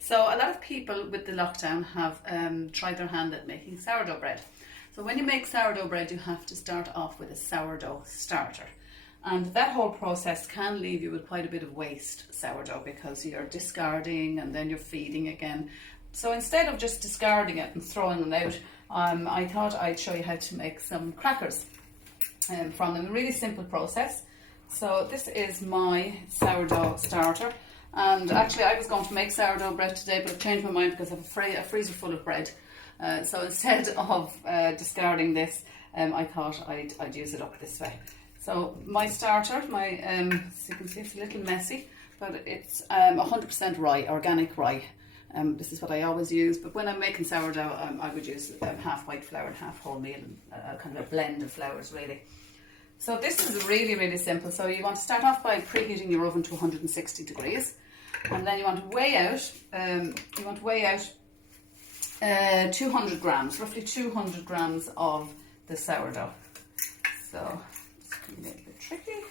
So a lot of people with the lockdown have tried their hand at making sourdough bread. So when you make sourdough bread, you have to start off with a sourdough starter. And that whole process can leave you with quite a bit of waste sourdough because you're discarding and then you're feeding again. So instead of just discarding it and throwing them out, I thought I'd show you how to make some crackers from them. A really simple process. So this is my sourdough starter. And actually I was going to make sourdough bread today, but I've changed my mind because I have a freezer full of bread. So instead of discarding this, I thought I'd use it up this way. So my starter, so you can see it's a little messy, but it's 100% rye, organic rye. This is what I always use, but when I'm making sourdough, I would use half white flour and half wholemeal, and kind of a blend of flours really. So this is really, really simple. So you want to start off by preheating your oven to 160 degrees, and then you want to weigh out 200 grams, roughly 200 grams of the sourdough. So it's going to be a bit tricky.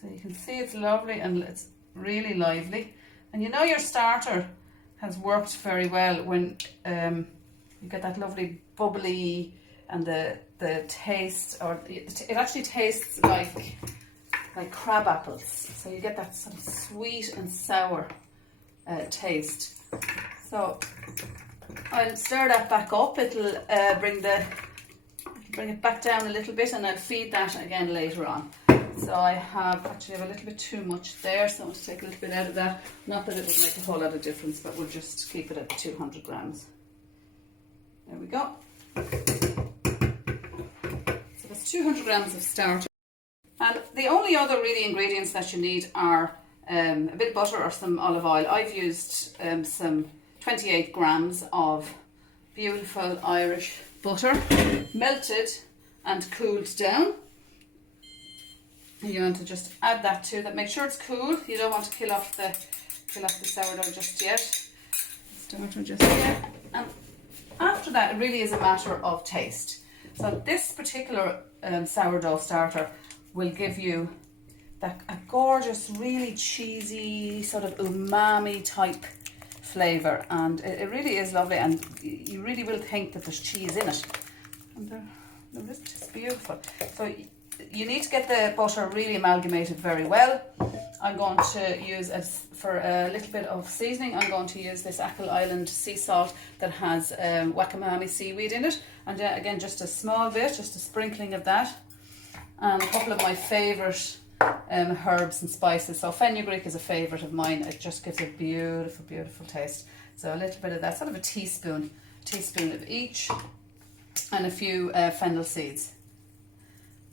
So you can see it's lovely and it's really lively. And you know your starter has worked very well when you get that lovely bubbly and the taste, or it actually tastes like crab apples. So you get that sort of sweet and sour taste. So I'll stir that back up. It'll bring it back down a little bit, and I'll feed that again later on. So I have a little bit too much there, so I'm going to take a little bit out of that. Not that it would make a whole lot of difference, but we'll just keep it at 200 grams. There we go. So that's 200 grams of starter. And the only other really ingredients that you need are a bit of butter or some olive oil. I've used some 28 grams of beautiful Irish butter, melted and cooled down. You want to just add that to that. Make sure it's cool. You don't want to kill off the sourdough just yet. Starter just yet. And after that, it really is a matter of taste. So this particular sourdough starter will give you a gorgeous, really cheesy, sort of umami type flavour, and it really is lovely, and you really will think that there's cheese in it. And the is just beautiful. So you need to get the butter really amalgamated very well. I'm going to use, for a little bit of seasoning, I'm going to use this Achill Island sea salt that has wakamami seaweed in it, and again just a small bit, just a sprinkling of that, and a couple of my favourite herbs and spices. So fenugreek is a favourite of mine. It just gives a beautiful, beautiful taste. So a little bit of that, sort of a teaspoon of each, and a few fennel seeds.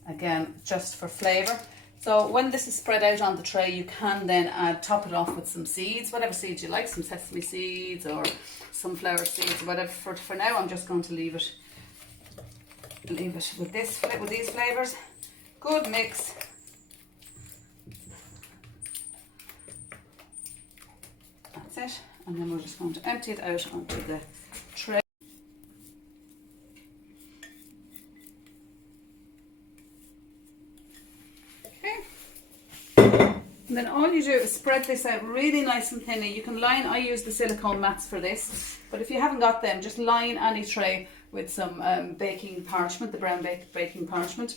Again, just for flavour. So when this is spread out on the tray, you can then top it off with some seeds, whatever seeds you like, some sesame seeds or sunflower seeds, whatever. For now, I'm just going to leave it with these flavours. Good mix. That's it. And then we're just going to empty it out onto the tray. And then all you do is spread this out really nice and thinly. You can line, I use the silicone mats for this, but if you haven't got them, just line any tray with some baking parchment, the brown baking parchment.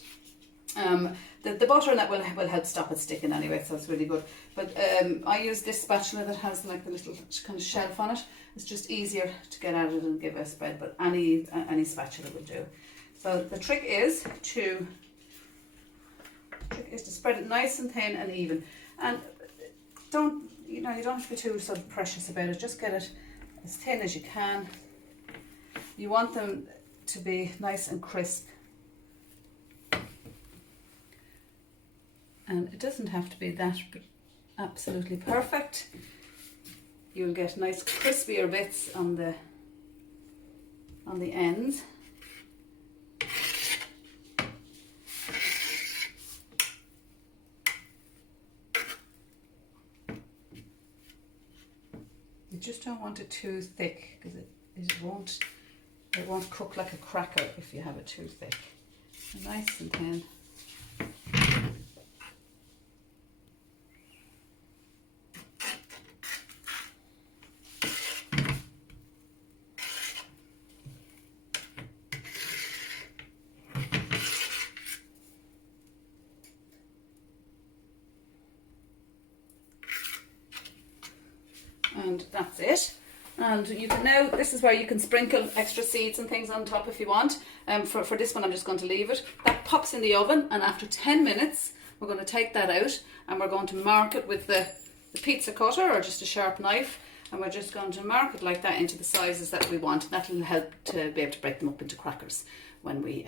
The butter and that will help stop it sticking anyway, so it's really good. But I use this spatula that has like the little kind of shelf on it. It's just easier to get at it and give it a spread, but any spatula will do. So the trick is to spread it nice and thin and even. And you don't have to be too sort of precious about it. Just get it as thin as you can. You want them to be nice and crisp. And it doesn't have to be that absolutely perfect. You'll get nice crispier bits on the ends. You just don't want it too thick, because it won't cook like a cracker if you have it too thick. Nice and thin. And that's it. And you can now, this is where you can sprinkle extra seeds and things on top if you want. For this one I'm just going to leave it. That pops in the oven, and after 10 minutes we're going to take that out and we're going to mark it with the pizza cutter or just a sharp knife, and we're just going to mark it like that into the sizes that we want. That'll help to be able to break them up into crackers when we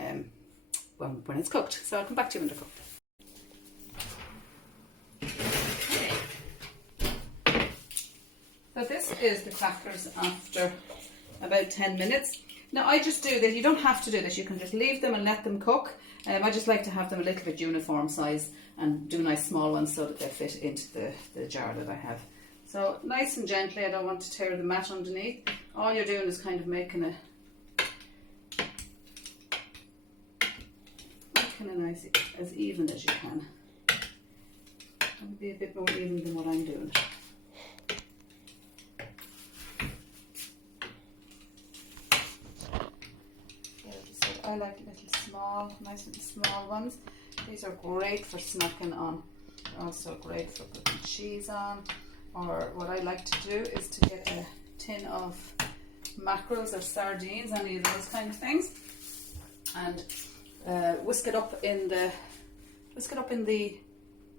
when it's cooked. So I'll come back to you when they're cooked. So this is the crackers after about 10 minutes. Now I just do this, you don't have to do this, you can just leave them and let them cook. I just like to have them a little bit uniform size and do nice small ones so that they fit into the jar that I have. So nice and gently, I don't want to tear the mat underneath. All you're doing is kind of making a nice, as even as you can. It'll be a bit more even than what I'm doing. I like little small, nice little small ones. These are great for snacking on. They're also great for putting cheese on. Or what I like to do is to get a tin of mackerels or sardines, any of those kind of things, and whisk it up in the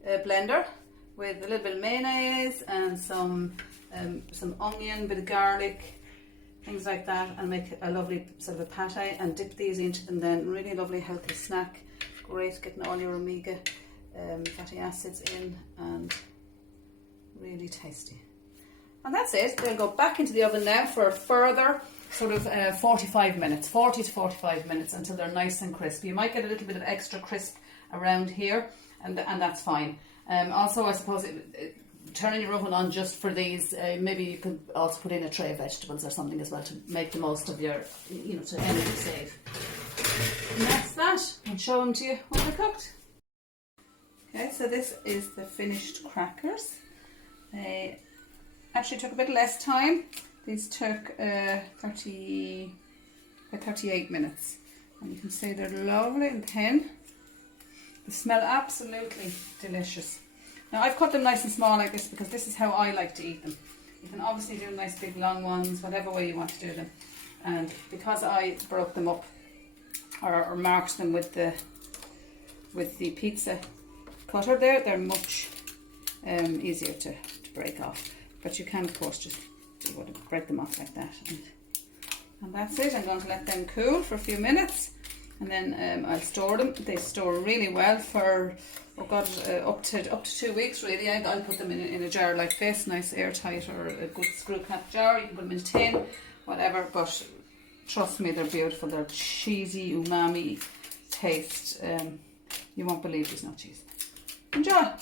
blender with a little bit of mayonnaise and some onion, bit of garlic, things like that, and make a lovely sort of a pate and dip these into them then. Really lovely healthy snack. Great getting all your omega fatty acids in, and really tasty. And that's it. They'll go back into the oven now for a further sort of 45 minutes, 40 to 45 minutes, until they're nice and crisp. You might get a little bit of extra crisp around here, and that's fine. Also, I suppose turning your oven on just for these, maybe you could also put in a tray of vegetables or something as well to make the most of your, to energy save. And that's that. I'll show them to you when they're cooked. Okay, so this is the finished crackers. They actually took a bit less time. These took 38 minutes. And you can see they're lovely and thin. They smell absolutely delicious. Now I've cut them nice and small like this because this is how I like to eat them. You can obviously do nice big long ones, whatever way you want to do them. And because I broke them up or marked them with the pizza cutter there, they're much easier to break off. But you can of course just break them off like that. And that's it. I'm going to let them cool for a few minutes, and then I'll store them. They store really well for up to 2 weeks really. I'll put them in a jar like this, nice airtight, or a good screw cap jar. You can put them in a tin, whatever, but trust me, they're beautiful. They're cheesy, umami taste. You won't believe there's no cheese. Enjoy!